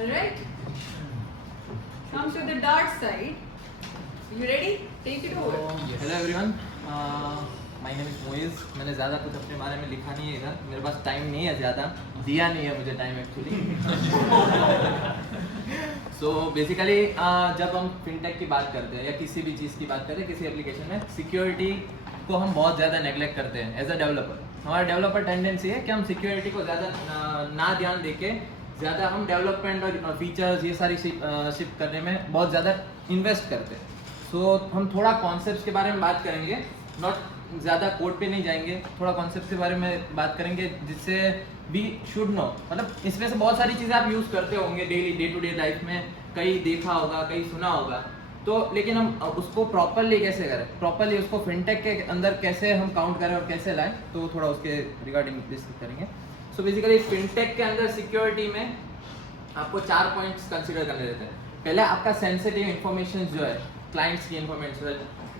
Alright, come to the dark side. You ready? Take it over. Hello everyone, my name is Moiz. मैंने ज़्यादा कुछ अपने बारे में लिखा नहीं है इधर, मेरे पास टाइम नहीं है ज़्यादा, दिया नहीं है मुझे टाइम एक्चुअली। सो बेसिकली जब हम फिनटेक की बात करते हैं या किसी भी चीज़ की बात करते हैं, किसी एप्लीकेशन में सिक्योरिटी को हम बहुत ज़्यादा नेगलेक्ट करते हैं एज अ डेवलपर। हमारा डेवलपर टेंडेंसी है कि हम सिक्योरिटी को ज़्यादा ना ध्यान देके ज़्यादा हम डेवलपमेंट और फीचर्स ये सारी शिप करने में बहुत ज़्यादा इन्वेस्ट करते हैं। सो हम थोड़ा कॉन्सेप्ट्स के बारे में बात करेंगे, नॉट ज़्यादा कोड पे नहीं जाएंगे, थोड़ा कॉन्सेप्ट के बारे में बात करेंगे जिससे वी शुड नो। मतलब इसमें से बहुत सारी चीज़ें आप यूज़ करते होंगे daily day to day life में, कहीं देखा होगा, कहीं सुना होगा, तो लेकिन हम उसको प्रॉपरली कैसे करें, प्रॉपरली उसको फिनटेक के अंदर कैसे हम काउंट करें और कैसे लाएं, तो थोड़ा उसके रिगार्डिंग डिस्कस करेंगे। सो बेसिकली फिनटेक के अंदर सिक्योरिटी में आपको 4 पॉइंट्स कंसिडर करने रहते हैं। पहले आपका सेंसिटिव इन्फॉर्मेशन जो है, क्लाइंट्स की information,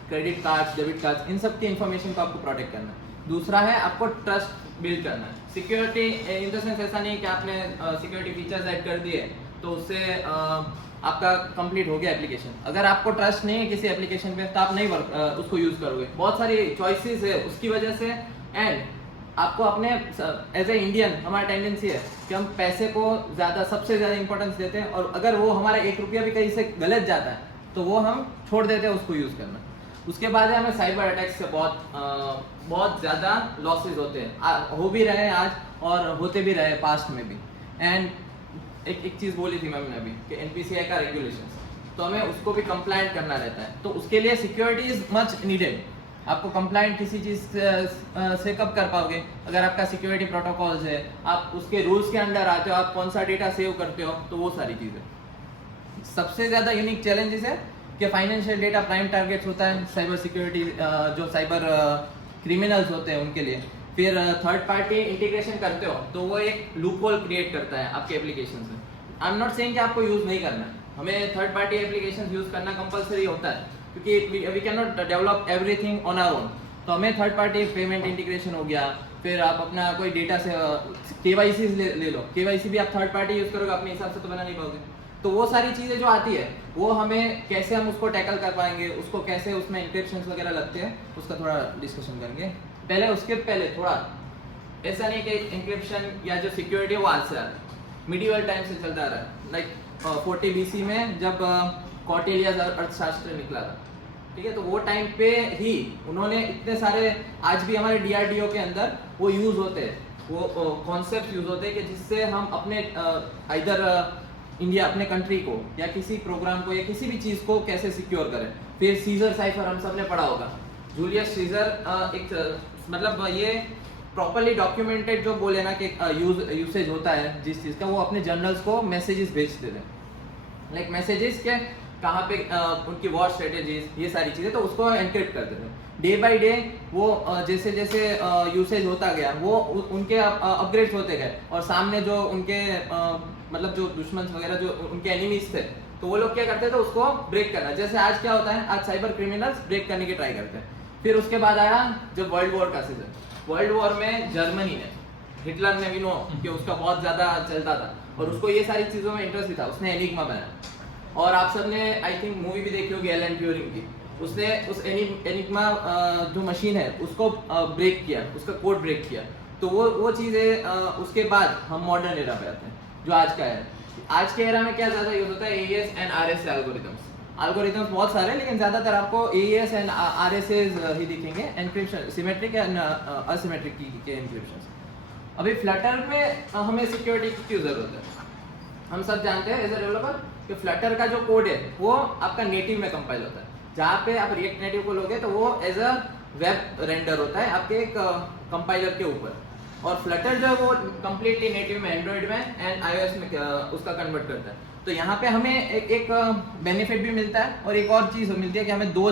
credit cards, debit cards, इन सब की इन्फॉर्मेशन को आपको प्रोटेक्ट करना है। दूसरा है आपको ट्रस्ट बिल्ड करना है। सिक्योरिटी इन द सेंस ऐसा नहीं है कि आपने सिक्योरिटी फीचर्स ऐड कर दिए तो उससे आपका कंप्लीट हो गया एप्लीकेशन। अगर आपको ट्रस्ट नहीं है किसी एप्लीकेशन पे तो आप नहीं उसको यूज़ करोगे। बहुत सारी चॉइसेस है उसकी वजह से। एंड आपको अपने एज ए इंडियन हमारा टेंडेंसी है कि हम पैसे को सबसे ज़्यादा इंपॉर्टेंस देते हैं, और अगर वो हमारा 1 रुपया भी कहीं से गलत जाता है तो वो हम छोड़ देते हैं उसको यूज़ करना। उसके बाद हमें साइबर अटैक से बहुत ज़्यादा लॉसेस होते हैं, हो भी रहे हैं आज और होते भी रहे पास्ट में भी। एंड एक चीज़ बोली थी मैम ने अभी कि NPCI का रेगुलेशंस, तो हमें उसको भी कंप्लाइंट करना रहता है। तो उसके लिए सिक्योरिटी इज़ मच नीडेड। आपको कंप्लाइंट किसी चीज़ से कब कर पाओगे? अगर आपका सिक्योरिटी प्रोटोकॉल्स है, आप उसके रूल्स के अंडर आते हो, आप कौन सा डेटा सेव करते हो, तो वो सारी चीज़ें। सबसे ज़्यादा यूनिक चैलेंजेस है कि फाइनेंशियल डेटा प्राइम टारगेट्स होता है साइबर सिक्योरिटी, जो साइबर क्रिमिनल्स होते हैं उनके लिए। फिर थर्ड पार्टी इंटीग्रेशन करते हो तो वो एक लूप होल क्रिएट करता है आपके एप्लीकेशन से। आई एम नॉट सेइंग कि आपको यूज़ नहीं करना है, हमें थर्ड पार्टी एप्लीकेशन यूज़ करना कंपलसरी होता है क्योंकि we can not develop everything on our own. तो हमें थर्ड पार्टी पेमेंट इंटीग्रेशन हो गया, फिर आप अपना कोई डेटा से KYC ले लो, KYC भी आप थर्ड पार्टी यूज़ करोगे, अपने हिसाब से तो बना नहीं पाओगे। तो वो सारी चीज़ें जो आती है वो हमें कैसे हम उसको टैकल कर पाएंगे, उसको कैसे उसमें इंक्रिप्शंस वगैरह लगते हैं, उसका थोड़ा डिस्कशन करेंगे। उसके पहले थोड़ा ऐसा नहीं कि इंक्रिप्शन या जो सिक्योरिटी है वो आज से आ रहा है, मिडिवल टाइम से चलता आ रहा है। लाइक 40 BC में जब कौटिल्य अर्थशास्त्र निकला था, ठीक है, तो वो टाइम पे ही उन्होंने इतने सारे, आज भी हमारे DRDO के अंदर वो यूज़ होते हैं, वो कॉन्सेप्ट यूज़ होते हैं कि जिससे हम अपने इधर इंडिया, अपने कंट्री को या किसी प्रोग्राम को या किसी भी चीज़ को कैसे सिक्योर करें। फिर सीजर साइफर हम सब ने पढ़ा होगा, जूलियस सीजर एक मतलब ये प्रॉपरली डॉक्यूमेंटेड जो बोले ना कि यूसेज होता है जिस चीज़ का, वो अपने जर्नल्स को मैसेजेस भेजते थे, लाइक मैसेजेस के कहाँ पे उनकी वॉर स्ट्रेटेजीज, ये सारी चीज़ें, तो उसको एनक्रिप्ट करते थे। डे बाय डे वो जैसे जैसे यूसेज होता गया वो उनके अपग्रेड्स होते गए, और सामने जो उनके मतलब जो दुश्मन वगैरह जो उनके एनिमीज थे, तो वो लोग क्या करते थे उसको ब्रेक करना। जैसे आज क्या होता है, आज साइबर क्रिमिनल्स ब्रेक करने की ट्राई करते हैं। फिर उसके बाद आया जब वर्ल्ड वॉर का सीजन, वर्ल्ड वॉर में जर्मनी ने, हिटलर ने भी नो कि उसका बहुत ज़्यादा चलता था और उसको ये सारी चीज़ों में इंटरेस्ट भी था, उसने एनिग्मा बनाया। और आप सब ने आई थिंक मूवी भी देखी होगी एलन ट्यूरिंग की, उसने उस एनिग्मा जो मशीन है उसको ब्रेक किया, उसका कोड ब्रेक किया। तो वो चीज़ें उसके बाद हम मॉडर्न एरा पे आते हैं जो आज का है। आज के एरा में क्या ज़्यादा यूज़ होता है, AES एंड RSA एल्गोरिथम्स बहुत सारे, लेकिन ज़्यादातर आपको AES एंड RSA ही दिखेंगे, एनक्रिप्शन सिमेट्रिक एंड असिमेट्रिक के एनक्रिप्शन। अभी फ्लटर में हमें सिक्योरिटी की क्यों ज़रूरत है? हम सब जानते हैं एज ए डेवलपर कि फ्लटर का जो कोड है वो आपका नेटिव में कंपाइल होता है। जहाँ पे आप रिएक्ट नेटिव को लोगे तो वो एज अ वेब रेंडर होता है आपके एक कंपाइलर के ऊपर, और फ्लटर जो है वो कम्प्लीटली नेटिव में, एंड्रॉइड में एंड iOS में उसका कन्वर्ट करता है। तो यहाँ पे हमें एक बेनिफिट भी मिलता है, और एक और चीज़ मिलती है कि हमें दो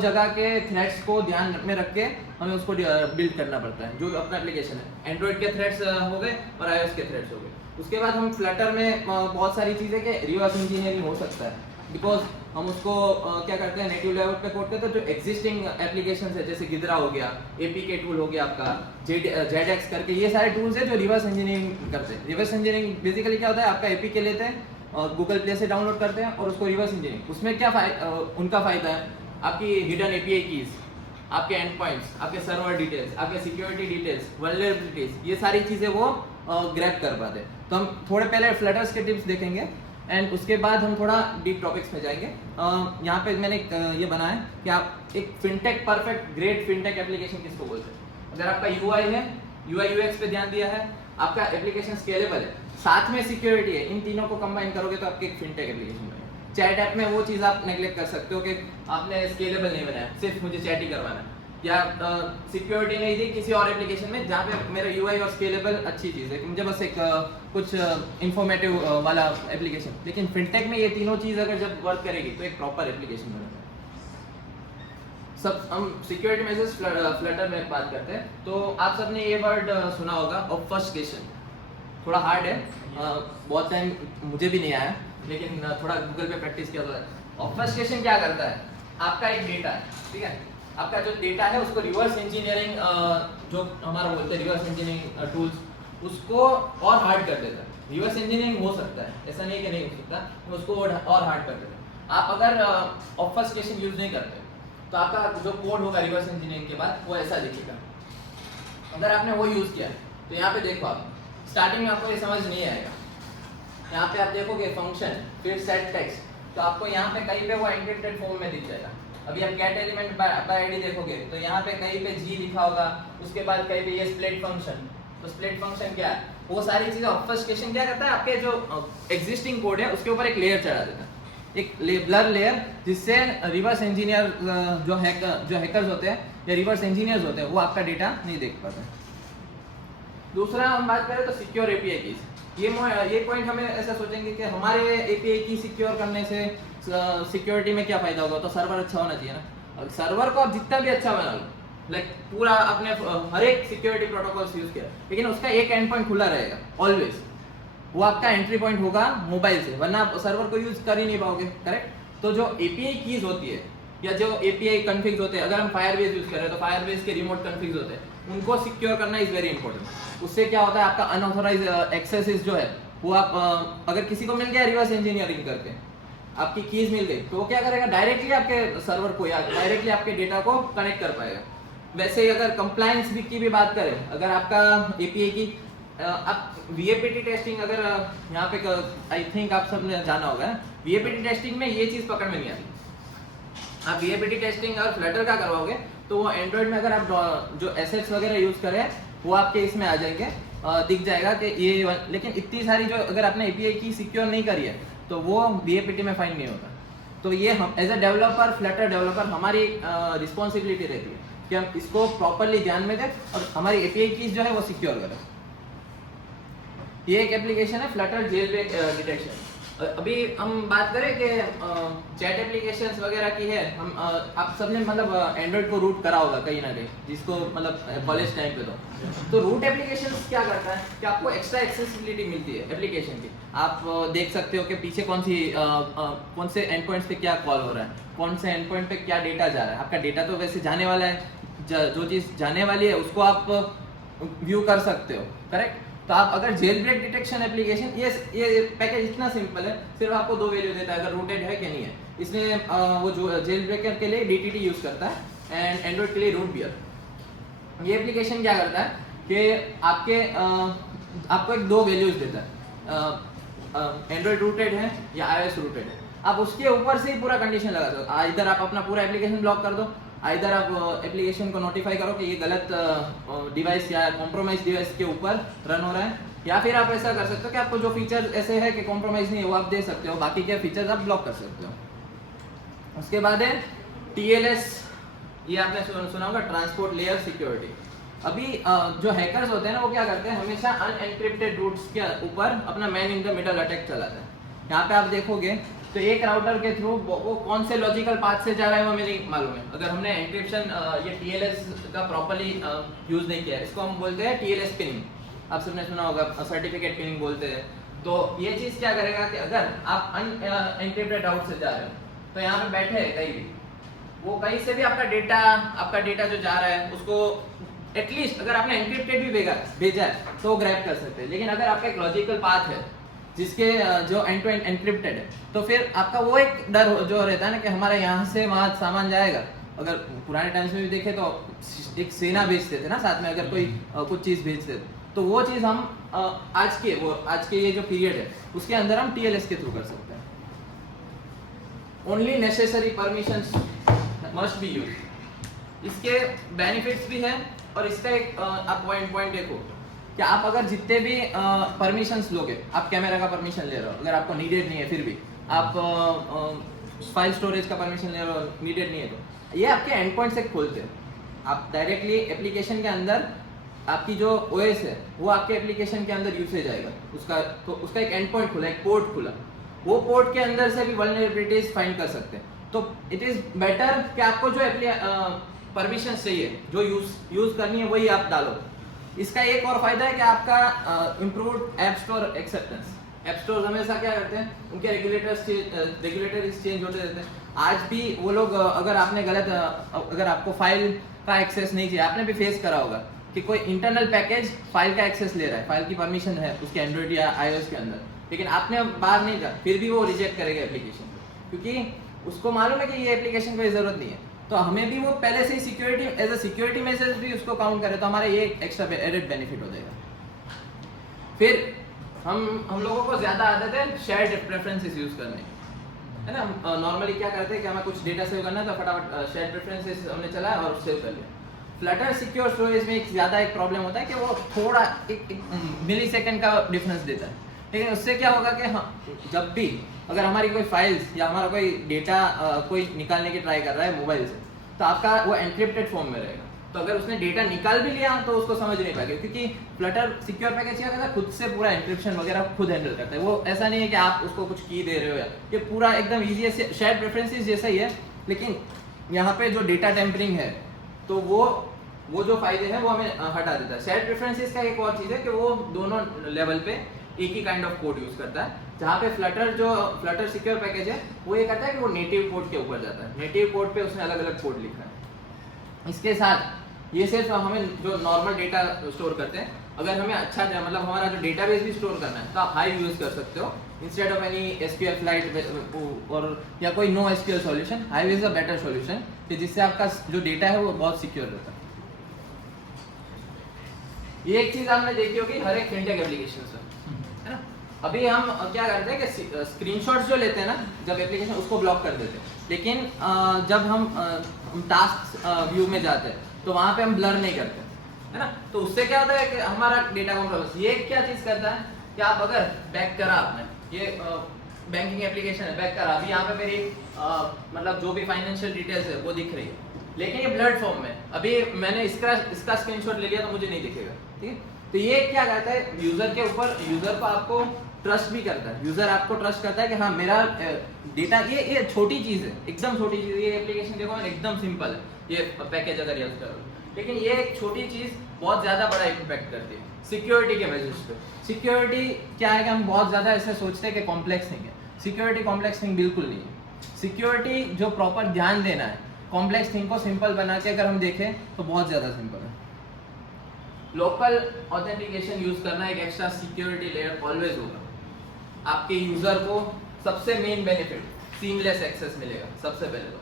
जगह के थ्रेड्स को ध्यान में रख के हमें उसको बिल्ड करना पड़ता है। जो अपना एप्लीकेशन है, एंड्रॉइड के थ्रेड्स हो गए और iOS के थ्रेड्स हो गए। उसके बाद हम फ्लटर में बहुत सारी चीज़ें के रिवर्स इंजीनियरिंग हो सकता है, बिकॉज हम उसको क्या करते हैं नेटिव लेवल पे कोड करते हैं। जो एग्जिस्टिंग एप्लीकेशन है जैसे गिद्रा हो गया, एपीके टूल हो गया आपका, जेडेक्स करके, ये सारे टूल्स है जो रिवर्स इंजीनियरिंग करते हैं। रिवर्स इंजीनियरिंग बेसिकली क्या होता है, आपका एपीके लेते हैं और गूगल प्ले से डाउनलोड करते हैं और उसको रिवर्स इंजीनियरिंग, उसमें क्या उनका फायदा है, आपकी हिडन एपीआई कीज, आपके एंड पॉइंट्स, आपके सर्वर डिटेल्स, आपके सिक्योरिटी डिटेल्स, वल्नरेबिलिटीज, ये सारी चीज़ें वो ग्रैब कर पाते हैं। तो हम थोड़े पहले फ्लटर्स के टिप्स देखेंगे एंड उसके बाद हम थोड़ा डीप टॉपिक्स में जाएंगे। यहाँ पे मैंने ये बनाया है कि आप एक fintech perfect great fintech application किसको बोलते हैं। अगर आपका यूआई है, यूआई यूएक्स पे ध्यान दिया है, आपका एप्लीकेशन स्केलेबल है, साथ में सिक्योरिटी है, इन तीनों को कंबाइन करोगे तो आपकी एक फिनटेक एप्लीकेशन बनेगी। चैट ऐप में वो चीज़ आप नेग्लेक्ट कर सकते हो कि आपने स्केलेबल नहीं बनाया, सिर्फ मुझे चैट ही करवाना है, या सिक्योरिटी नहीं दी किसी और एप्लीकेशन में जहाँ पे मेरा यूआई और स्केलेबल अच्छी चीज़ है, मुझे बस एक कुछ इंफॉर्मेटिव वाला एप्लीकेशन। लेकिन फिनटेक में ये तीनों चीज़ अगर जब वर्क करेगी तो एक प्रॉपर एप्लीकेशन बनेगा। सब हम सिक्योरिटी मेजर्स फ्लटर में बात करते हैं, तो आप सबने ये वर्ड सुना होगा ऑब्फस्केशन। थोड़ा हार्ड है, बहुत टाइम मुझे भी नहीं आया, लेकिन थोड़ा गूगल पे प्रैक्टिस किया तो। ऑब्फस्केशन क्या करता है, आपका एक डेटा है, ठीक है, आपका जो डेटा है उसको रिवर्स इंजीनियरिंग, जो हमारा बोलते हैं रिवर्स इंजीनियरिंग टूल्स, उसको और हार्ड कर देता है। रिवर्स इंजीनियरिंग हो सकता है, ऐसा नहीं कि नहीं हो सकता, उसको और हार्ड कर देता है। आप अगर ऑब्फस्केशन यूज नहीं करते तो आपका जो कोड होगा रिवर्स इंजीनियरिंग के बाद वो ऐसा दिखेगा। अगर आपने वो यूज किया तो यहाँ पे देखो, आप स्टार्टिंग में आपको ये समझ नहीं आएगा। यहाँ पे आप देखोगे फंक्शन, फिर सेट टेक्स्ट, तो आपको यहाँ पे कहीं पे वो एन्क्रिप्टेड फॉर्म में दिख जाएगा। अभी आप गेट एलिमेंट बाय आईडी देखोगे तो यहाँ पे कहीं पे जी लिखा होगा, उसके बाद कहीं पे ये स्प्लिट फंक्शन, तो स्प्लिट फंक्शन क्या है, वो सारी चीजें ऑब्फस्केशन क्या करता है, आपके जो एग्जिस्टिंग कोड है उसके ऊपर एक लेयर चढ़ा देता है, एक ब्लर लेयर, जिससे रिवर्स इंजीनियर जो हैकर्स होते हैं या रिवर्स इंजीनियर्स होते हैं वो आपका डेटा नहीं देख पाते। दूसरा हम बात करें तो सिक्योर एपीआई कीज। ये पॉइंट हमें ऐसा सोचेंगे कि हमारे एपीआई की सिक्योर करने से सिक्योरिटी में क्या फायदा होगा, तो सर्वर अच्छा होना चाहिए ना। सर्वर को आप जितना भी अच्छा बना लो, लाइक पूरा अपने हर एक सिक्योरिटी प्रोटोकॉल्स यूज किया, लेकिन उसका एक एंड पॉइंट खुला रहेगा ऑलवेज, वो आपका एंट्री पॉइंट होगा मोबाइल से, वरना आप सर्वर को यूज कर ही नहीं पाओगे, करेक्ट। तो जो एपीआई कीज होती है या जो एपीआई कॉन्फ़िग्स होते हैं, अगर हम फायरबेस यूज कर रहे हैं तो फायरबेस के रिमोट कॉन्फ़िग्स होते हैं, उनको सिक्योर करना इज वेरी इंपॉर्टेंट। उससे क्या होता है, आपका अनऑथोराइज एक्सेस जो है वो आप अगर किसी को मिल गया रिवर्स इंजीनियरिंग करके, आपकी कीज मिल गई, तो वो क्या करेगा, डायरेक्टली आपके सर्वर को या डायरेक्टली आपके डेटा को कनेक्ट कर पाएगा। वैसे अगर कंप्लायंस की भी बात करें, अगर आपका एपीआई की आप वीएपीटी टेस्टिंग, अगर यहाँ पे आई थिंक आप सबने जाना होगा, वीएपीटी टेस्टिंग में ये चीज़ पकड़ में नहीं आती। आप वीएपीटी टेस्टिंग और फ्लटर का करवाओगे तो वो एंड्रॉइड में अगर आप जो एसेट्स वगैरह यूज करें वो आपके इसमें आ जाएंगे, दिख जाएगा कि ये, लेकिन इतनी सारी जो अगर आपने एपीआई की सिक्योर नहीं करी है तो वो वीएपीटी में फाइन नहीं होता। तो ये हम as a developer, Flutter developer, हमारी रिस्पॉन्सिबिलिटी रहती है कि हम इसको प्रॉपरली ध्यान में दें और हमारी एपीआई कीज जो है वो सिक्योर करें। ये एक एप्लीकेशन है फ्लटर जेलब्रेक डिटेक्शन। अभी हम बात करें कि चैट एप्लीकेशंस वगैरह की है, हम आप सबने मतलब एंड्रॉइड को रूट करा होगा कहीं ना कहीं, जिसको मतलब कॉलेज टाइम पे तो रूट एप्लीकेशंस क्या करता है कि आपको एक्स्ट्रा एक्सेसिबिलिटी मिलती है एप्लीकेशन की। आप देख सकते हो कि पीछे कौन से एंड पॉइंट्स पे क्या कॉल हो रहा है, कौन से एंड पॉइंट पे क्या डेटा जा रहा है। आपका डेटा तो वैसे जाने वाला है, जो चीज़ जाने वाली है उसको आप व्यू कर सकते हो, करेक्ट। तो आप अगर जेल ब्रेक डिटेक्शन एप्लीकेशन, ये पैकेज इतना सिंपल है, सिर्फ आपको दो वैल्यू देता है, अगर रूटेड है कि नहीं है। इसमें वो जो जेल ब्रेकर के लिए DTT यूज करता है एंड एंड्रॉइड के लिए रूट बियर। ये एप्लीकेशन क्या करता है कि आपको एक दो वैल्यूज देता है, एंड्रॉइड रूटेड है या iOS रूटेड है। आप उसके ऊपर से ही पूरा कंडीशन लगा दो, इधर आप अपना पूरा एप्लीकेशन ब्लॉक कर दो, इधर आप एप्लीकेशन को नोटिफाई करो कि ये गलत डिवाइस या कॉम्प्रोमाइज डिवाइस के ऊपर रन हो रहा है, या फिर आप ऐसा कर सकते हो कि आपको जो फीचर ऐसे है कि कॉम्प्रोमाइज नहीं है वो आप दे सकते हो, बाकी के फीचर्स आप ब्लॉक कर सकते हो। उसके बाद है TLS, ये आपने सुना होगा, ट्रांसपोर्ट लेयर सिक्योरिटी। अभी जो हैकर्स होते हैं ना वो क्या करते हैं, हमेशा अनएनक्रिप्टेड रूट्स के ऊपर अपना man in the middle attack चलाते हैं। यहाँ पे आप देखोगे तो एक राउटर के थ्रू वो कौन से लॉजिकल पाथ से जा रहा है वो हमें नहीं मालूम है। अगर हमने एन्क्रिप्शन ये TLS का प्रॉपर्ली यूज नहीं किया है, इसको हम बोलते हैं TLS पिनिंग। आप सबने सुना होगा, सर्टिफिकेट पिनिंग बोलते हैं, तो ये चीज क्या करेगा कि अगर आप अनएन्क्रिप्टेड राउट से जा रहे हो तो यहाँ पे बैठे हैं कहीं भी, वो कहीं से भी आपका डेटा जो जा रहा है उसको एटलीस्ट अगर आपने एनक्रिप्टेड भी भेजा है तो ग्रैब कर सकते हैं। लेकिन अगर आपका एक लॉजिकल पाथ है जिसके जो एंड टू एंड एनक्रिप्टेड है, तो फिर आपका वो एक डर जो रहता है ना कि हमारा यहाँ से वहाँ सामान जाएगा। अगर पुराने टाइम्स में भी देखे तो एक सेना भेजते थे ना साथ में, अगर कोई कुछ चीज़ भेजते थे, तो वो चीज़ हम आज के ये जो पीरियड है उसके अंदर हम TLS के थ्रू कर सकते हैं। Only necessary permissions must be use. इसके बेनिफिट्स भी हैं और इसका एक आप पॉइंट देखो कि आप अगर जितने भी परमिशंस लोगे, आप कैमरा का परमिशन ले रहे हो, अगर आपको नीडेड नहीं है, फिर भी आप फाइल स्टोरेज का परमिशन ले रहे हो, नीडेड नहीं है, तो ये आपके एंड पॉइंट से खोलते हैं। आप डायरेक्टली एप्लीकेशन के अंदर आपकी जो OS है वो आपके एप्लीकेशन के अंदर यूसेज आएगा उसका एक एंड पॉइंट खुला, एक पोर्ट खुला, वो पोर्ट के अंदर से भी वल्नरेबिलिटीज फाइंड कर सकते हैं। तो इट इज बेटर कि आपको जो परमिशन चाहिए, जो यूज करनी है वही आप डालो। इसका एक और फायदा है कि आपका improved app store acceptance. App store हमेशा क्या करते हैं, उनके रेगुलेटर चेंज होते रहते हैं। आज भी वो लोग अगर आपको फाइल का एक्सेस नहीं चाहिए, आपने भी फेस करा होगा कि कोई इंटरनल पैकेज फाइल का एक्सेस ले रहा है, फाइल की परमिशन है उसके एंड्रॉइड या iOS के अंदर, लेकिन आपने बाहर नहीं जा, फिर भी वो रिजेक्ट करेगा एप्लीकेशन को, क्योंकि उसको मालूम है कि ये एप्लीकेशन को जरूरत नहीं है। तो हमें भी वो पहले से ही security as a security measures भी उसको काउंट करे, तो हमारा ये एक्स्ट्रा एडेड बेनिफिट हो जाएगा। फिर हम लोगों को ज्यादा आदत है शेयर्ड प्रेफरेंसेस यूज करने की, है ना। नॉर्मली क्या करते हैं कि हमें कुछ डेटा सेव करना है तो फटाफट शेयर्ड प्रेफरेंसेस हमने चला और सेव कर लिया। फ्लटर सिक्योर स्टोरेज में एक प्रॉब्लम होता है कि वो थोड़ा एक मिलीसेकंड का डिफरेंस देता है। लेकिन उससे क्या होगा कि जब भी अगर हमारी कोई फाइल्स या हमारा कोई डेटा कोई निकालने की ट्राई कर रहा है मोबाइल से, तो आपका वो एनक्रिप्टेड फॉर्म में रहेगा। तो अगर उसने डेटा निकाल भी लिया तो उसको समझ नहीं पाएगा, क्योंकि फ्लटर सिक्योर पैकेज क्या करता है, खुद से पूरा एनक्रिप्शन वगैरह खुद हैंडल करता है। वो ऐसा नहीं है कि आप उसको कुछ की दे रहे हो, या ये पूरा एकदम ईजी है, शेयर्ड प्रेफरेंसेस जैसा ही है। लेकिन यहाँ पे जो डेटा टेम्परिंग है तो वो जो फायदे हैं वो हमें हटा देता है। शेयर्ड प्रेफरेंसेस का एक और चीज़ है कि वो दोनों लेवल पे एक ही काइंड ऑफ कोड यूज करता है, जहाँ पे फ्लटर सिक्योर पैकेज है वो ये करता है कि वो नेटिव कोड के ऊपर जाता है। नेटिव कोड पे उसने अलग अलग कोड लिखा है। इसके साथ ये सिर्फ हमें जो नॉर्मल डेटा स्टोर करते हैं, अगर हमें अच्छा मतलब हमारा जो डेटाबेस भी स्टोर करना है तो आप हाइव यूज कर सकते हो instead of any SQL flight और या कोई no SQL solution. Hive is a better solution कि जिससे आपका जो डेटा है वो बहुत सिक्योर रहता है। ये एक चीज आपने देखी होगी हर एक फिनटेक एप्लीकेशन से, है ना। अभी हम क्या करते हैं कि स्क्रीनशॉट्स जो लेते हैं ना जब एप्लीकेशन, उसको ब्लॉक कर देते हैं। लेकिन जब हम टास्क व्यू में जाते हैं तो वहाँ पे हम ब्लर नहीं करते, है ना। तो उससे क्या होता है कि हमारा डेटा कॉम्प्रोमाइज। ये क्या चीज़ करता है कि आप अगर बैक करा आपने, ये बैंकिंग एप्लीकेशन है, बैक करा, अभी यहाँ पे मेरी मतलब जो भी फाइनेंशियल डिटेल्स है वो दिख रही है, लेकिन ये ब्लड फॉर्म में। अभी मैंने इसका स्क्रीनशॉट ले लिया तो मुझे नहीं दिखेगा, ठीक है। तो ये क्या कहता है यूजर के ऊपर, यूजर को आपको ट्रस्ट भी करता है। यूजर आपको ट्रस्ट करता है कि हाँ मेरा डेटा, ये छोटी चीज़ है, एकदम छोटी चीज़। ये एप्लीकेशन देखो एकदम सिंपल है, ये पैकेज अगर यूज करो, लेकिन ये एक छोटी चीज़ बहुत ज़्यादा बड़ा इम्पैक्ट करती है सिक्योरिटी के बेसिस पे। सिक्योरिटी क्या है कि हम बहुत ज़्यादा ऐसे सोचते हैं कि कॉम्प्लेक्स थिंग है। सिक्योरिटी कॉम्प्लेक्स थिंग बिल्कुल नहीं है। सिक्योरिटी जो प्रॉपर ध्यान देना है, कॉम्प्लेक्स थिंग को सिंपल बना के अगर हम देखें तो बहुत ज़्यादा सिंपल है। लोकल ऑथेंटिकेशन यूज करना एक एक्स्ट्रा सिक्योरिटी लेयर ऑलवेज होगा। आपके यूजर को सबसे मेन बेनिफिट सीमलेस एक्सेस मिलेगा। सबसे पहले तो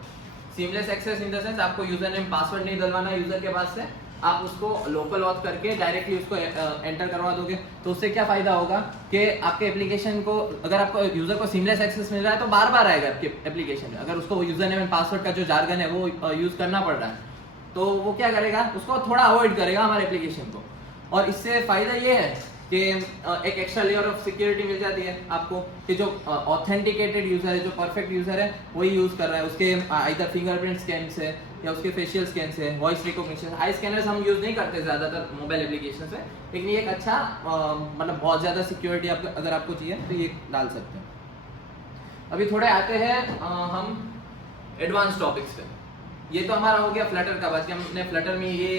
seamless access in the sense आपको यूजर नेम पासवर्ड नहीं डलवाना यूजर के पास से, आप उसको लोकल ऑथ करके डायरेक्टली उसको एंटर करवा दोगे। तो उससे क्या फायदा होगा कि आपके एप्लीकेशन को, अगर आपको यूजर को सीमलेस एक्सेस मिल रहा है तो बार बार आएगा आपके एप्लीकेशन में। अगर उसको यूजर नेम एंड पासवर्ड का जो जार्गन है वो यूज करना पड़ रहा है तो वो क्या करेगा, उसको थोड़ा अवॉइड करेगा हमारे एप्लीकेशन को। और इससे फायदा ये है कि एक एक्स्ट्रा लेयर ऑफ सिक्योरिटी मिल जाती है आपको कि जो ऑथेंटिकेटेड यूजर है, जो परफेक्ट यूजर है वही यूज कर रहा है। उसके इधर फिंगरप्रिंट स्कैन से या उसके फेशियल स्कैन से, वॉइस रिकॉग्निशन, आई स्कैनर्स हम यूज नहीं करते ज़्यादातर मोबाइल एप्लीकेशन से, लेकिन ये एक अच्छा मतलब बहुत ज़्यादा सिक्योरिटी अगर आपको चाहिए तो ये डाल सकते हैं। अभी थोड़े आते हैं हम एडवांस टॉपिक्स पे। ये तो हमारा हो गया फ्लटर का, बाकी हमने फ्लटर में ये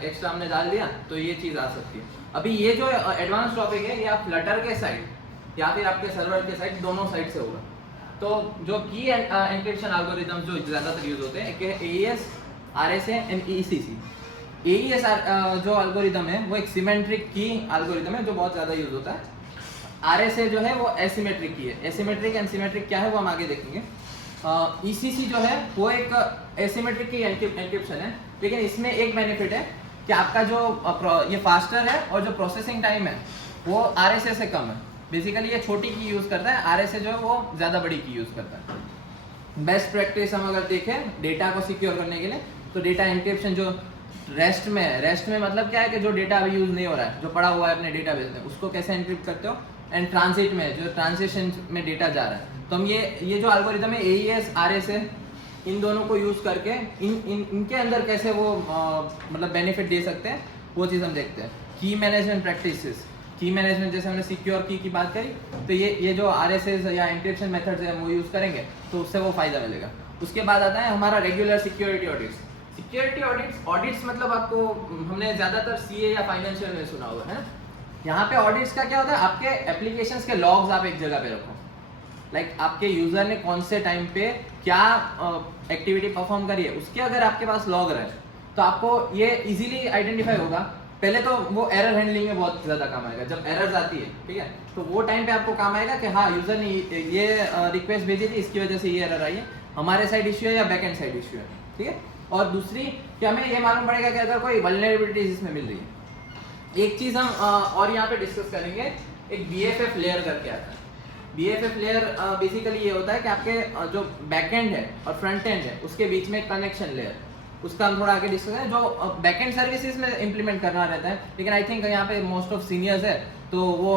एक्स्ट्रा हमने डाल दिया तो ये चीज़ आ सकती है। अभी ये जो एडवांस टॉपिक है ये आप फ्लटर के साइड या फिर आपके सर्वर के साइड, दोनों साइड से होगा। तो जो की एन्क्रिप्शन एल्गोरिथम जो ज़्यादातर यूज होते हैं, एक है AES, RSA and ECC। AES जो एल्गोरिथम है वो एक सिमेट्रिक की एल्गोरिथम है जो बहुत ज़्यादा यूज होता है। RSA जो है वो एसिमेट्रिक की है। एसिमेट्रिक एंड सिमेट्रिक क्या है वो हम आगे देखेंगे। ECC जो है वो एक एसिमेट्रिक की एन्क्रिप्शन है, लेकिन इसमें एक बेनिफिट है कि आपका जो ये फास्टर है और जो प्रोसेसिंग टाइम है वो RSA से कम है। बेसिकली ये छोटी की यूज़ करता है, RSA जो है वो ज़्यादा बड़ी की यूज़ करता है। बेस्ट प्रैक्टिस हम अगर देखें डेटा को सिक्योर करने के लिए, तो डेटा एन्क्रिप्शन जो रेस्ट में मतलब क्या है कि जो डेटा अभी यूज़ नहीं हो रहा है, जो पड़ा हुआ है अपने डेटाबेस में, उसको कैसे एन्क्रिप्ट करते हो, एंड ट्रांजिट में जो ट्रांजिशन में डेटा जा रहा है, तो हम ये जो एल्गोरिथम है AES RSA, इन दोनों को यूज़ करके इनके अंदर कैसे वो मतलब बेनिफिट दे सकते हैं, वो चीज़ हम देखते हैं। की मैनेजमेंट प्रैक्टिसेस, की मैनेजमेंट जैसे हमने सिक्योर की बात करी, तो ये जो RSA या एन्क्रिप्शन मेथड्स है वो यूज़ करेंगे तो उससे वो फ़ायदा मिलेगा। उसके बाद आता है हमारा regular security audits. Security audits मतलब आपको हमने ज़्यादातर CA या फाइनेंशियल में सुना होगा, है ना। यहाँ पे ऑडिट्स का क्या होता है, आपके एप्लीकेशंस के लॉग्स आप एक जगह पे रखो, लाइक आपके यूजर ने कौन से टाइम पे क्या एक्टिविटी परफॉर्म करी है, उसके अगर आपके पास लॉग रहे तो आपको ये इजीली आइडेंटिफाई होगा। पहले तो वो एरर हैंडलिंग में बहुत ज़्यादा काम आएगा, जब एरर्स आती है, ठीक है, तो वो टाइम पे आपको काम आएगा कि हाँ यूजर ने ये रिक्वेस्ट भेजी थी, इसकी वजह से ये एरर आई है, हमारे साइड इश्यू है या बैक एंड साइड इश्यू है, ठीक है। और दूसरी कि हमें ये मालूम पड़ेगा कि अगर कोई वल्नरेबिलिटी इसमें मिल रही है। एक चीज़ हम और यहाँ पे डिस्कस करेंगे, एक BFF लेयर करके आता है। BFF लेयर बेसिकली ये होता है कि आपके जो बैकएंड है और फ्रंट एंड है उसके बीच में कनेक्शन लेयर, उसका हम थोड़ा आगे डिस्कस करें, जो बैकएंड सर्विसेज में इंप्लीमेंट करना रहता है। लेकिन आई थिंक यहाँ पे मोस्ट ऑफ सीनियर्स है, तो वो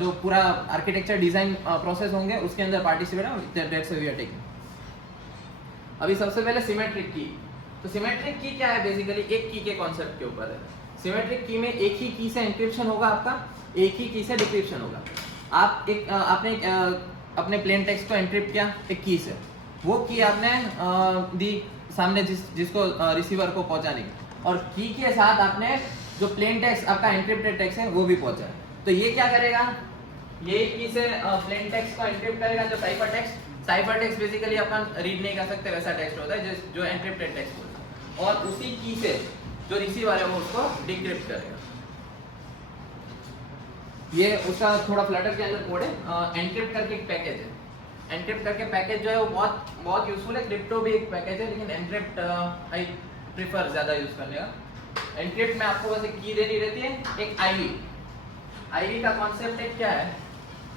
जो पूरा आर्किटेक्चर डिजाइन प्रोसेस होंगे उसके अंदर पार्टिसिपेट है, that's why we are taking. अभी सबसे पहले सिमेट्रिक की। तो सिमेट्रिक की क्या है, बेसिकली एक की के कॉन्सेप्ट के ऊपर है। सिमेट्रिक की में एक ही की से एन्क्रिप्शन होगा आपका, एक ही की से डिक्रिप्शन होगा। आपने अपने प्लेन टेक्स्ट को एन्क्रिप्ट किया एक की से, वो की आपने दी सामने जिसको रिसीवर को पहुंचाने की, और की के साथ आपने जो प्लेन टेक्स्ट आपका एन्क्रिप्टेड टेक्स्ट है वो भी पहुंचा। तो ये क्या करेगा, ये की से प्लेन टेक्स्ट को एन्क्रिप्ट करेगा, जो साइफर टेक्स्ट बेसिकली अपन रीड नहीं कर सकते वैसा टेक्स्ट होता है जो एन्क्रिप्टेड टेक्स्ट होता है, और उसी की से जो रिसीवर है वो उसको डिक्रिप्ट करेगा। ये उसका थोड़ा फ्लटर के अंदर कोड है। एन्क्रिप्ट करके एक पैकेज है, एन्क्रिप्ट करके पैकेज जो है वो बहुत यूजफुल है। क्रिप्टो भी एक पैकेज है, लेकिन एन्क्रिप्ट आई प्रीफर ज़्यादा यूज करने का। एन्क्रिप्ट में आपको बस एक की देनी रहती है, एक आईवी का कॉन्सेप्ट है क्या है,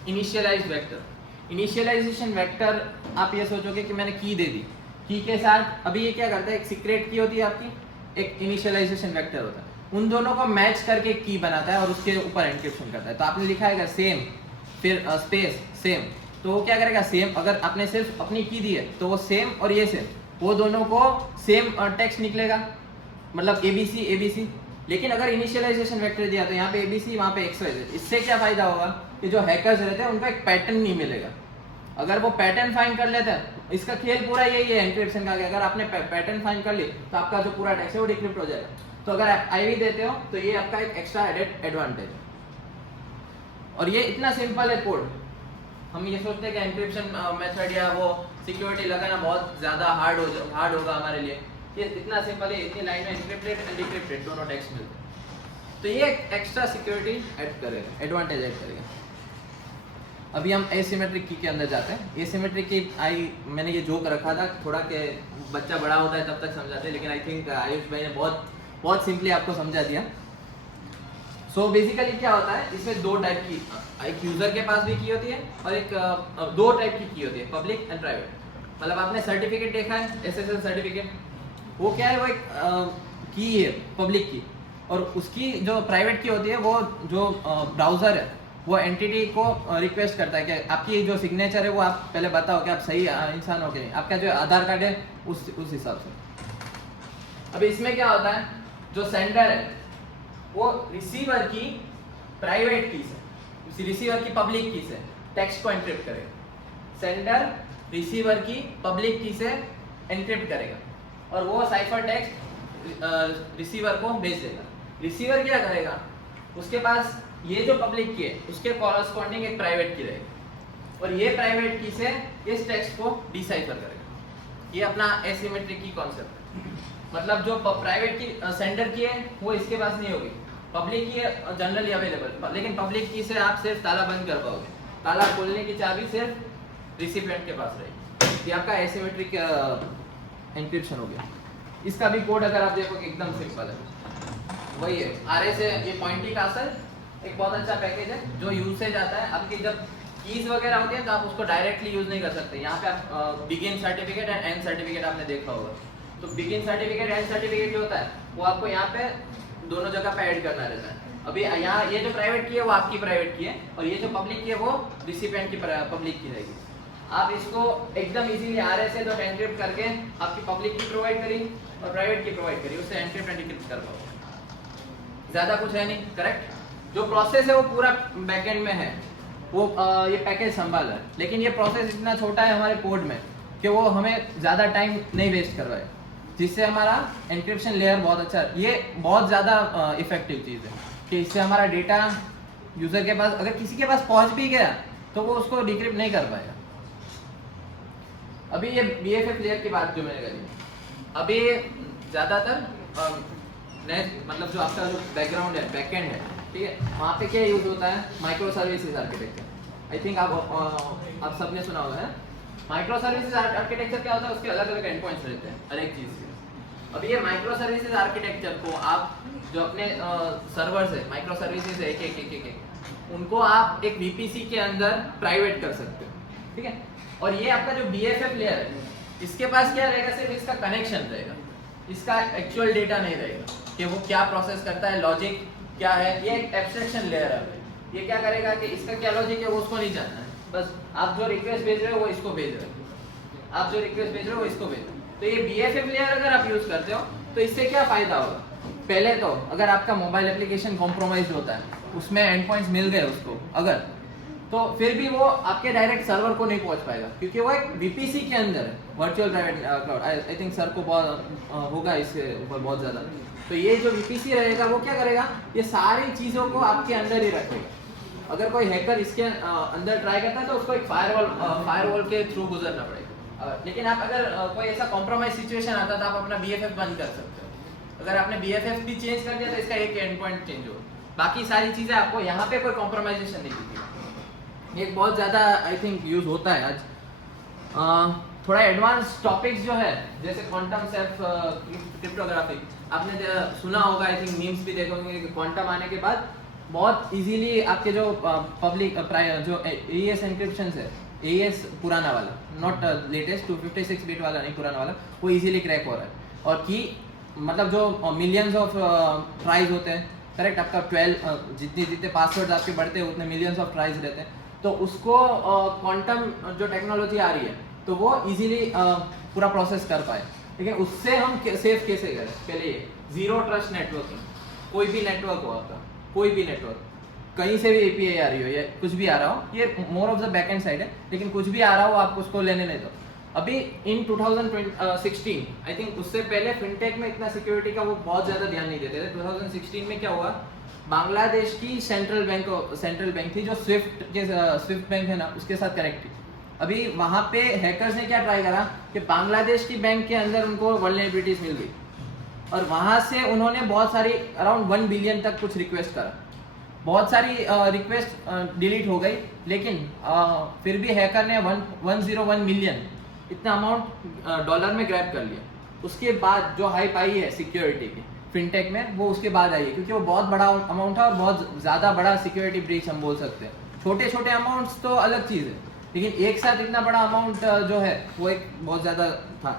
इनिशियलाइज वेक्टर। इनिशियलाइजेशन वेक्टर आप ये सोचोगे कि मैंने की दे दी, की के साथ अभी ये क्या करता है, एक सीक्रेट की होती है आपकी, एक इनिशियलाइजेशन वेक्टर होता है, उन दोनों को मैच करके एक की बनाता है और उसके ऊपर एन्क्रिप्शन करता है। तो आपने लिखा है सेम, फिर स्पेस सेम, तो वो क्या करेगा, सेम अगर आपने सिर्फ अपनी की दी है तो वो सेम और ये सेम, वो दोनों को सेम टेक्स्ट निकलेगा, मतलब ABC। लेकिन अगर इनिशियलाइजेशन वेक्टर दिया तो यहाँ पे ABC, वहाँ पे XYZ। इससे क्या फायदा होगा कि जो हैकर्स रहते हैं उनको एक पैटर्न नहीं मिलेगा। अगर वो पैटर्न फाइंड कर लेते हैं, इसका खेल पूरा यही है एन्क्रिप्शन का, अगर आपने पैटर्न फाइंड कर ली तो आपका जो पूरा टेक्स्ट है वो डिक्रिप्ट हो जाएगा। तो अगर आप आईवी देते हो तो ये आपका एक एक्स्ट्रा एडेड एडवांटेज है। और ये इतना सिंपल है कोड, हम ये सोचते हैं कि एन्क्रिप्शन मेथड या वो सिक्योरिटी लगाना बहुत ज़्यादा हार्ड होगा हमारे लिए। ये इतना सिंपल है, इतनी लाइन में एन्क्रिप्टेड एंड डिक्रिप्टेड दोनों टेक्स्ट मिलते हैं, तो ये एक एक्स्ट्रा सिक्योरिटी ऐड करेगा, एडवांटेज ऐड करेगा। अभी हम एसिमेट्रिक की के अंदर जाते हैं। एसिमेट्रिक की मैंने ये जोक रखा था थोड़ा कि बच्चा बड़ा होता है तब तक समझाते हैं, लेकिन आई थिंक आयुष भाई ने बहुत सिंपली आपको समझा दिया। सो बेसिकली क्या होता है, इसमें दो टाइप की, एक यूजर के पास भी की होती है और एक दो टाइप की होती है, पब्लिक एंड प्राइवेट। मतलब आपने सर्टिफिकेट देखा है, SSL सर्टिफिकेट, वो क्या है, वो एक की है पब्लिक की, और उसकी जो प्राइवेट की होती है वो जो ब्राउज़र है वो एंटिटी को रिक्वेस्ट करता है कि आपकी जो सिग्नेचर है वो आप पहले बताओ कि आप सही इंसान हो कि नहीं, आपका जो आधार कार्ड है उस हिसाब से। अब इसमें क्या होता है, जो सेंडर है वो रिसीवर की प्राइवेट की से, रिसीवर की पब्लिक की से टेक्स्ट को एन्क्रिप्ट करेगा। सेंडर रिसीवर की पब्लिक की से एन्क्रिप्ट करेगा और वो साइफर टेक्स्ट रिसीवर को भेज देगा। रिसीवर क्या करेगा, उसके पास ये जो पब्लिक की है उसके कॉरस्पॉन्डिंग एक प्राइवेट की रहेगी, और ये प्राइवेट की से इस टेक्स्ट को डिसाइफर करेगा। ये अपना एसिमेट्रिक की कॉन्सेप्ट है। मतलब जो प्राइवेट की सेंडर की है वो इसके पास नहीं होगी, पब्लिक की है जनरली अवेलेबल, लेकिन पब्लिक की से आप सिर्फ ताला बंद कर पाओगे, ताला खोलने की चाबी सिर्फ रिसिपिएंट के पास रहेगी। ये आपका एसिमेट्रिक एन्क्रिप्शन हो गया। इसका भी कोड अगर आप देखोगे एकदम सिंपल है, वही है RS है। ये पॉइंटी कासल एक बहुत अच्छा पैकेज है जो यूसेज आता है। आपकी जब कीज वगैरह होती है तो आप उसको डायरेक्टली यूज नहीं कर सकते। यहाँ पे आप begin certificate and and certificate आपने देखा होगा, तो बिगिन सर्टिफिकेट एंड सर्टिफिकेट जो होता है वो आपको यहाँ पे दोनों जगह पे ऐड करना रहता है। अभी यहाँ ये जो प्राइवेट की है वो आपकी प्राइवेट की है, और ये जो पब्लिक की है वो रिसिपिएंट की पब्लिक की रहेगी। आप इसको एकदम इजीली RS से तो एनक्रिप्ट करके आपकी पब्लिक की प्रोवाइड करी और प्राइवेट की प्रोवाइड करी, उससे एनक्रिप्ट एंड डिक्रिप्ट कर पाओगे। ज्यादा कुछ है नहीं, करेक्ट। जो प्रोसेस है वो पूरा बैकएंड में है, वो ये पैकेज संभाल है, लेकिन ये प्रोसेस इतना छोटा है हमारे कोड में कि वो हमें ज़्यादा टाइम नहीं वेस्ट करवाए, जिससे हमारा एन्क्रिप्शन लेयर बहुत अच्छा है। ये बहुत ज़्यादा इफेक्टिव चीज़ है कि इससे हमारा डेटा यूज़र के पास, अगर किसी के पास पहुंच भी गया तो वो उसको डिक्रिप्ट नहीं कर पाएगा। अभी ये BFF लेयर की बात जो मैंने करी, अभी ज़्यादातर मतलब जो आपका जो बैकग्राउंड है, बैकएंड है, ठीक है, वहाँ पे क्या यूज होता है, micro services architecture. I think आप सबने सुना होगा है। माइक्रो सर्विसेज आर्किटेक्चर क्या होता है, उसके अलग अलग एंड पॉइंट्स रहते हैं हर एक चीज़ के। अभी ये माइक्रो सर्विसेज आर्किटेक्चर को आप जो अपने सर्वर्स है, माइक्रो सर्विसेज है एक उनको आप एक VPC के अंदर प्राइवेट कर सकते हो, ठीक है। और ये आपका जो BFF लेयर है, इसके पास क्या रहेगा, सिर्फ इसका कनेक्शन रहेगा, इसका एक्चुअल डेटा नहीं रहेगा कि वो क्या प्रोसेस करता है, लॉजिक क्या है। ये एक एब्स्ट्रैक्शन लेयर है। ये क्या करेगा कि इसका क्या लॉजिक है वो उसको नहीं जानना है, बस आप जो रिक्वेस्ट भेज रहे हो वो इसको भेज रहे हो, आप जो रिक्वेस्ट भेज रहे हो वो इसको भेज रहे हो। तो ये BFF लेयर अगर आप यूज करते हो तो इससे क्या फायदा होगा, पहले तो अगर आपका मोबाइल एप्लीकेशन कॉम्प्रोमाइज होता है, उसमें एंड पॉइंट्स मिल गए उसको अगर, तो फिर भी वो आपके डायरेक्ट सर्वर को नहीं पहुंच पाएगा, क्योंकि वो एक VPC के अंदर है, virtual private cloud. I think sir को बहुत होगा इसके ऊपर बहुत ज़्यादा। तो ये जो VPC रहेगा वो क्या करेगा, ये सारी चीज़ों को आपके अंदर ही रखेगा। अगर कोई हैकर इसके अंदर ट्राई करता है तो उसको एक फायरवॉल के थ्रू गुजरना पड़ेगा। लेकिन आप अगर कोई ऐसा कॉम्प्रोमाइज सिचुएशन आता तो आप अपना BFF बंद कर सकते हो। अगर आपने BFF भी चेंज कर दिया तो इसका एक एंड पॉइंट चेंज हो, बाकी सारी चीज़ें आपको यहाँ पे कोई कॉम्प्रोमाइजेशन नहीं दिखेगी। ये बहुत ज़्यादा आई थिंक यूज होता है आज। थोड़ा एडवांस टॉपिक्स जो है जैसे क्वांटम सेल्फ क्रिप्टोग्राफी, आपने सुना होगा, आई थिंक मीम्स भी देखे होंगे कि क्वांटम आने के बाद बहुत इजीली आपके जो पब्लिक जो AES एन्क्रिप्शन है, AES पुराना वाला, नॉट लेटेस्ट 256 बिट वाला नहीं, पुराना वाला, वो इजीली क्रैक हो रहा है। और की मतलब जो मिलियंस ऑफ ट्राइज होते हैं, करेक्ट, आपका 12 जितने पासवर्ड आपके बढ़ते हैं उतने मिलियंस ऑफ ट्राइज रहते हैं, तो उसको क्वांटम जो टेक्नोलॉजी आ रही है तो वो इजीली पूरा प्रोसेस कर पाए। लेकिन उससे हम सेफ कैसे करें, पहले ये जीरो ट्रस्ट नेटवर्किंग, कोई भी नेटवर्क हो आपका, कोई भी नेटवर्क, कहीं से भी API आ रही हो या कुछ भी आ रहा हो, ये more of the backend side है, लेकिन कुछ भी आ रहा हो आप उसको लेने नहीं दो। अभी इन 2016 आई थिंक, उससे पहले फिनटेक में इतना सिक्योरिटी का वो बहुत ज़्यादा ध्यान नहीं देते थे। 2016 में क्या हुआ, बांग्लादेश की सेंट्रल बैंक थी जो स्विफ्ट बैंक है ना, उसके साथ कनेक्ट थी। अभी वहाँ पे हैकर्स ने क्या ट्राई करा कि बांग्लादेश की बैंक के अंदर उनको वल्नरेबिलिटीज मिल गई, और वहाँ से उन्होंने बहुत सारी अराउंड 1 बिलियन तक कुछ रिक्वेस्ट करा। बहुत सारी रिक्वेस्ट डिलीट हो गई, लेकिन फिर भी हैकर ने 101 मिलियन इतना अमाउंट डॉलर में ग्रैब कर लिया। उसके बाद जो हाइप आई है सिक्योरिटी की फिनटेक में, वो उसके बाद आई है, क्योंकि वो बहुत बड़ा अमाउंट था और बहुत ज़्यादा बड़ा सिक्योरिटी ब्रीच हम बोल सकते हैं। छोटे छोटे अमाउंट्स तो अलग चीज़ है, लेकिन एक साथ इतना बड़ा अमाउंट जो है वो एक बहुत ज़्यादा था।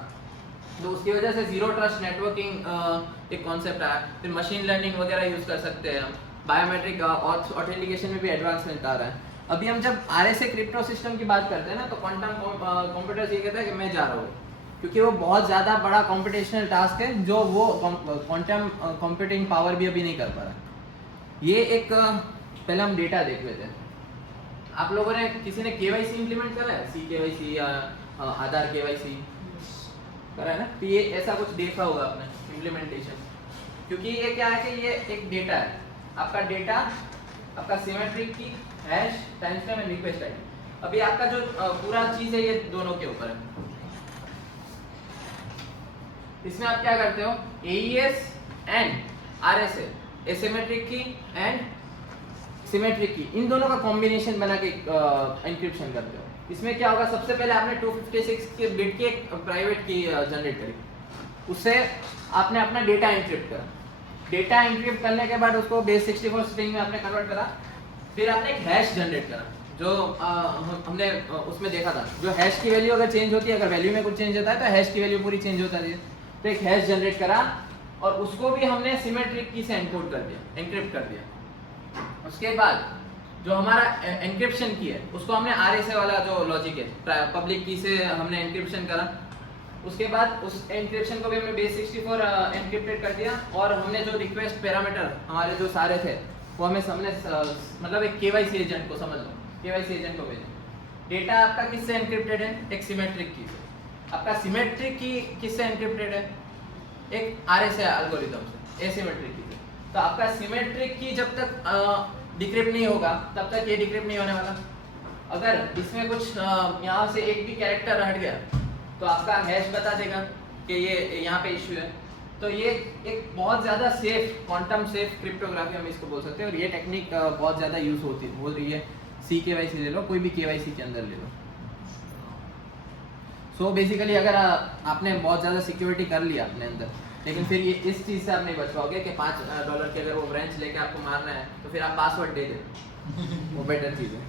तो उसकी वजह से जीरो ट्रस्ट नेटवर्किंग एक कॉन्सेप्ट आया। फिर मशीन लर्निंग वगैरह यूज़ कर सकते हैं हम, बायोमेट्रिक ऑथेंटिकेशन में भी एडवांसमेंट आ रहा है। अभी हम जब RSA क्रिप्टो सिस्टम की बात करते हैं ना, तो क्वांटम कंप्यूटर्स ये कहता है कि मैं जा रहा हूँ, क्योंकि वो बहुत ज़्यादा बड़ा कॉम्पिटिशनल टास्क है जो वो क्वांटम कंप्यूटिंग पावर भी अभी नहीं कर पा रहा। ये एक पहले हम डेटा देख लेते हैं। आप लोगों ने किसी ने KYC इम्प्लीमेंट करा है, CKYC या आधार KYC करा है ना, तो ये ऐसा कुछ देखा होगा आपने इम्प्लीमेंटेशन। क्योंकि ये क्या है कि ये एक डेटा है, आपका डेटा आपका सिमेट्रिक की hash timestamp and request ID. अभी आपका जो पूरा चीज है ये दोनों के ऊपर है। इसमें आप क्या करते हो, AES एंड RSA, एसिमेट्रिक की एंड सिमेट्रिक की, इन दोनों का कॉम्बिनेशन बना के एन्क्रिप्शन करते हो। इसमें क्या होगा, सबसे पहले आपने 256 के बिट की एक प्राइवेट की जनरेट करी, उससे आपने अपना डेटा एन्क्रिप्ट करा। डेटा एन्क्रिप्ट करने के बाद उसको बेस 64 स्ट्रिंग में आपने कन्वर्ट करा। फिर आपने एक हैश जनरेट करा, जो हमने उसमें देखा था, जो हैश की वैल्यू अगर चेंज होती है, अगर वैल्यू में कुछ चेंज होता है तो हैश की वैल्यू पूरी चेंज होता है। तो एक हैश जनरेट करा और उसको भी हमने सिमेट्रिक की से एनकोड कर दिया, एन्क्रिप्ट कर दिया। उसके बाद जो हमारा एन्क्रिप्शन की है उसको हमने RSA वाला जो लॉजिक है पब्लिक की से हमने एन्क्रिप्शन करा। उसके बाद उस एन्क्रिप्शन को भी हमने बेस 64 एन्क्रिप्टेड कर दिया और हमने जो रिक्वेस्ट पैरामीटर हमारे जो सारे थे वो हमें मतलब एक KYC एजेंट को, समझ लो KYC एजेंट को भेजा। डेटा आपका किससे एन्क्रिप्टेड है, एक सिमेट्रिक की से। आपका सिमेट्रिक की किससे एन्क्रिप्टेड है, एक RSA एल्गोरिथम से, एसिमेट्रिक की से। तो आपका सिमेट्रिक की जब तक डिक्रिप्ट नहीं होगा तब तक ये डिक्रिप्ट नहीं होने वाला। अगर इसमें कुछ यहाँ से एक भी कैरेक्टर हट गया तो आपका हैश बता देगा कि ये यहाँ पे इश्यू है। तो ये एक बहुत ज़्यादा सेफ, क्वांटम सेफ क्रिप्टोग्राफी हम इसको बोल सकते हैं। और ये टेक्निक बहुत ज़्यादा यूज़ हो रही है। CKYC ले लो, कोई भी KYC के अंदर ले लो। सो बेसिकली अगर आपने बहुत ज़्यादा सिक्योरिटी कर लिया अपने अंदर, लेकिन फिर ये इस चीज़ से आप नहीं बच पाओगे कि $5 की अगर वो ब्रांच लेके आपको मारना है तो फिर आप पासवर्ड दे दें, वो बेटर चीज़ है।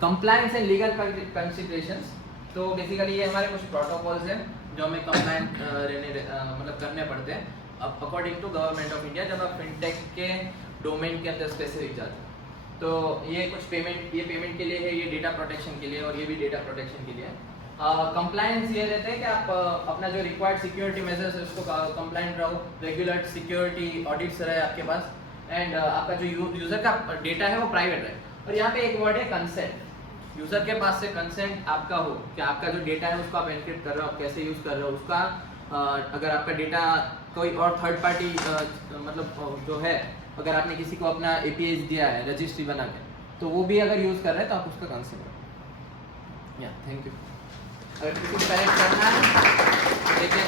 कंप्लायंस एंड लीगल कंसिडरेशंस, तो बेसिकली ये हमारे कुछ प्रोटोकॉल्स हैं जो हमें कंप्लायंट मतलब करने पड़ते हैं according to government of India जब आप फिनटेक के डोमेन के अंदर स्पेसिफिक जाते हैं। तो ये कुछ पेमेंट के लिए है, ये डेटा प्रोटेक्शन के लिए, और ये भी डेटा प्रोटेक्शन के लिए है। कंप्लायंस ये रहता है कि आप अपना जो रिक्वायर्ड सिक्योरिटी मेजर्स है उसको कंप्लायंट रहो, रेगुलर सिक्योरिटी ऑडिट्स रहे आपके पास, एंड आपका जो यूजर का डेटा है वो प्राइवेट रहे। और यहाँ पे एक वर्ड है कंसेंट, यूजर के पास से कंसेंट आपका हो कि आपका जो डेटा है उसको आप एनक्रिप्ट कर रहे हो, आप कैसे यूज कर रहे हो उसका। अगर आपका डेटा कोई और थर्ड पार्टी मतलब जो है, अगर आपने किसी को अपना APIs दिया है रजिस्ट्री बना के, तो वो भी अगर यूज कर रहे हैं तो आप उसका कंसेंट करो। या थैंक यू। अगर किसी को कनेक्ट करना है लेकिन